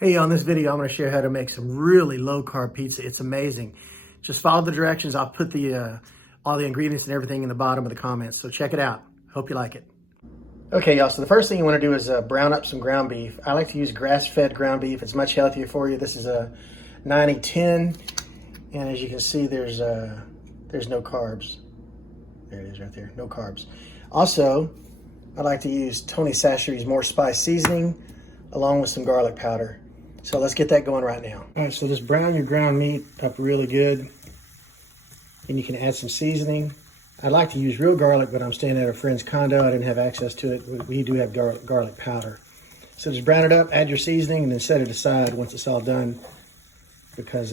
Hey, on this video, I'm going to share how to make some really low-carb pizza. It's amazing. Just follow the directions. I'll put the all the ingredients and everything in the bottom of the comments, so check it out. Hope you like it. Okay, y'all, so the first thing you want to do is brown up some ground beef. I like to use grass-fed ground beef. It's much healthier for you. This is a 90-10, and as you can see, there's no carbs. There it is right there, no carbs. Also, I like to use Tony Chachere's More Spice seasoning along with some garlic powder. So let's get that going right now. All right, so just brown your ground meat up really good. And you can add some seasoning. I like to use real garlic, but I'm staying at a friend's condo. I didn't have access to it. We do have garlic powder. So just brown it up, add your seasoning, and then set it aside once it's all done, because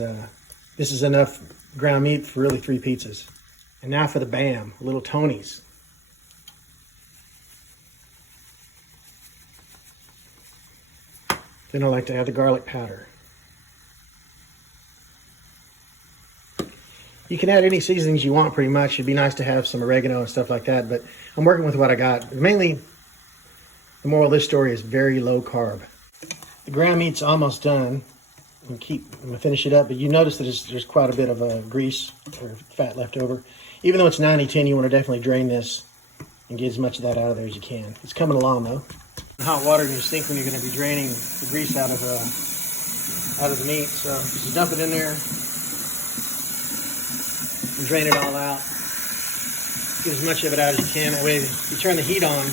this is enough ground meat for really 3 pizzas. And now for the BAM, little Tony's. Then I like to add the garlic powder. You can add any seasonings you want pretty much. It'd be nice to have some oregano and stuff like that, but I'm working with what I got. Mainly, the moral of this story is very low carb. The ground meat's almost done. I'm gonna finish it up, but you notice that there's quite a bit of grease or fat left over. Even though it's 90-10, you want to definitely drain this and get as much of that out of there as you can. It's coming along though. Hot water in your sink when you're going to be draining the grease out of the meat. So just dump it in there and drain it all out. Get as much of it out as you can. That way, if you turn the heat on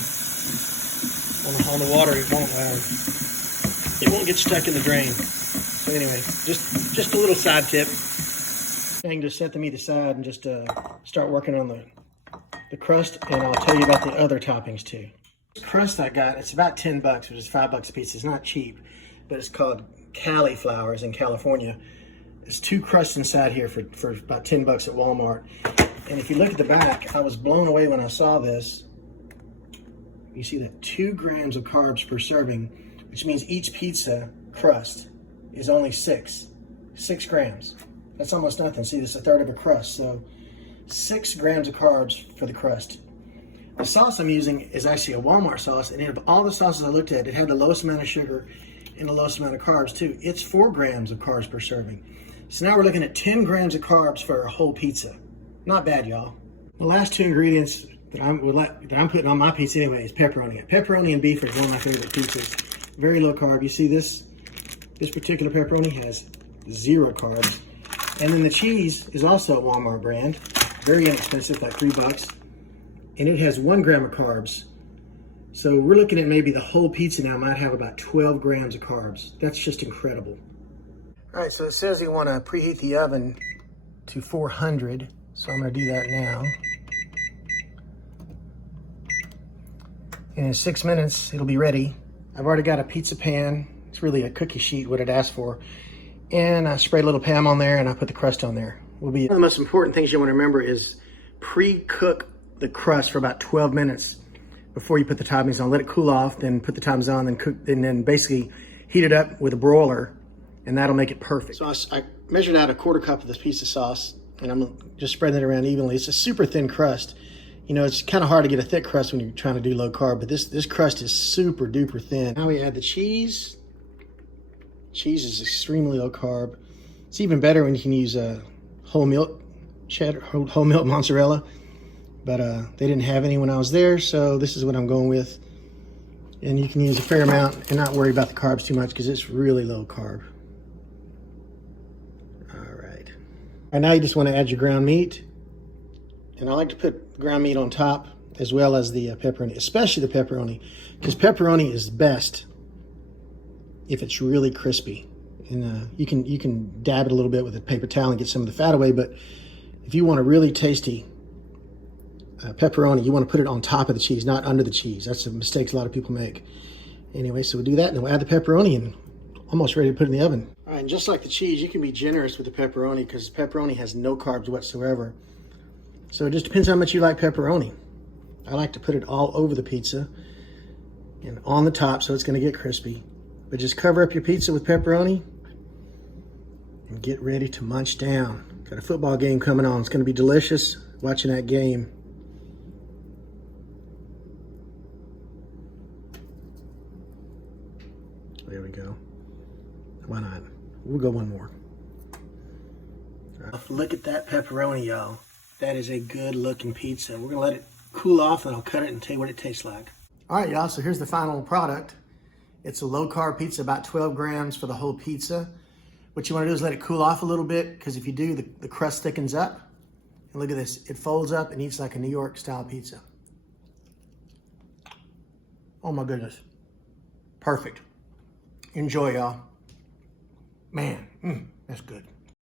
the water, it won't get stuck in the drain. So anyway, just a little side tip. Thing to set the meat aside and just start working on the crust, and I'll tell you about the other toppings too. Crust I got, it's about 10 bucks, which is $5 a piece. It's not cheap, but it's called Cali-Flour. It's in California. There's 2 crusts inside here for about 10 bucks at Walmart. And if you look at the back, I was blown away when I saw this. You see that 2 grams of carbs per serving, which means each pizza crust is only 6 grams. That's almost nothing. See, this is a third of a crust, so 6 grams of carbs for the crust. The sauce I'm using is actually a Walmart sauce, and of all the sauces I looked at, it had the lowest amount of sugar and the lowest amount of carbs too. It's 4 grams of carbs per serving. So now we're looking at 10 grams of carbs for a whole pizza. Not bad, y'all. The last 2 ingredients that I'm putting on my pizza anyway is pepperoni. Pepperoni and beef is one of my favorite pizzas. Very low carb. You see this particular pepperoni has 0 carbs. And then the cheese is also a Walmart brand. Very inexpensive, like $3. And it has 1 gram of carbs. So we're looking at maybe the whole pizza now might have about 12 grams of carbs. That's just incredible. All right, so it says you want to preheat the oven to 400. So I'm going to do that now. And in 6 minutes, it'll be ready. I've already got a pizza pan. It's really a cookie sheet, what it asked for. And I sprayed a little Pam on there, and I put the crust on there. One of the most important things you want to remember is pre-cook the crust for about 12 minutes before you put the toppings on. Let it cool off, then put the toppings on, then cook, and then basically heat it up with a broiler, and that'll make it perfect. So I measured out a 1/4 cup of this piece of sauce, and I'm just spreading it around evenly. It's a super thin crust. You know, it's kind of hard to get a thick crust when you're trying to do low carb, but this crust is super duper thin. Now we add the cheese. Cheese is extremely low carb. It's even better when you can use whole milk cheddar, whole milk mozzarella. But they didn't have any when I was there, so this is what I'm going with. And you can use a fair amount and not worry about the carbs too much because it's really low carb. All right. And now you just want to add your ground meat. And I like to put ground meat on top as well as the pepperoni, especially the pepperoni, because pepperoni is best if it's really crispy. And you can dab it a little bit with a paper towel and get some of the fat away, but if you want a really tasty pepperoni, you want to put it on top of the cheese, not under the cheese. That's the mistakes a lot of people make. Anyway, so we'll do that, and then we'll add the pepperoni and almost ready to put it in the oven. All right, and just like the cheese, you can be generous with the pepperoni because pepperoni has no carbs whatsoever. So it just depends how much you like pepperoni. I like to put it all over the pizza and on the top so it's going to get crispy. But just cover up your pizza with pepperoni and get ready to munch down. Got a football game coming on. It's going to be delicious watching that game. There we go. Why not? We'll go one more. Look at that pepperoni, y'all. That is a good looking pizza. We're gonna let it cool off and I'll cut it and tell you what it tastes like. All right, y'all, so here's the final product. It's a low carb pizza, about 12 grams for the whole pizza. What you wanna do is let it cool off a little bit, because if you do, the crust thickens up. And look at this, it folds up and eats like a New York style pizza. Oh my goodness. Perfect. Enjoy, y'all. Man, that's good.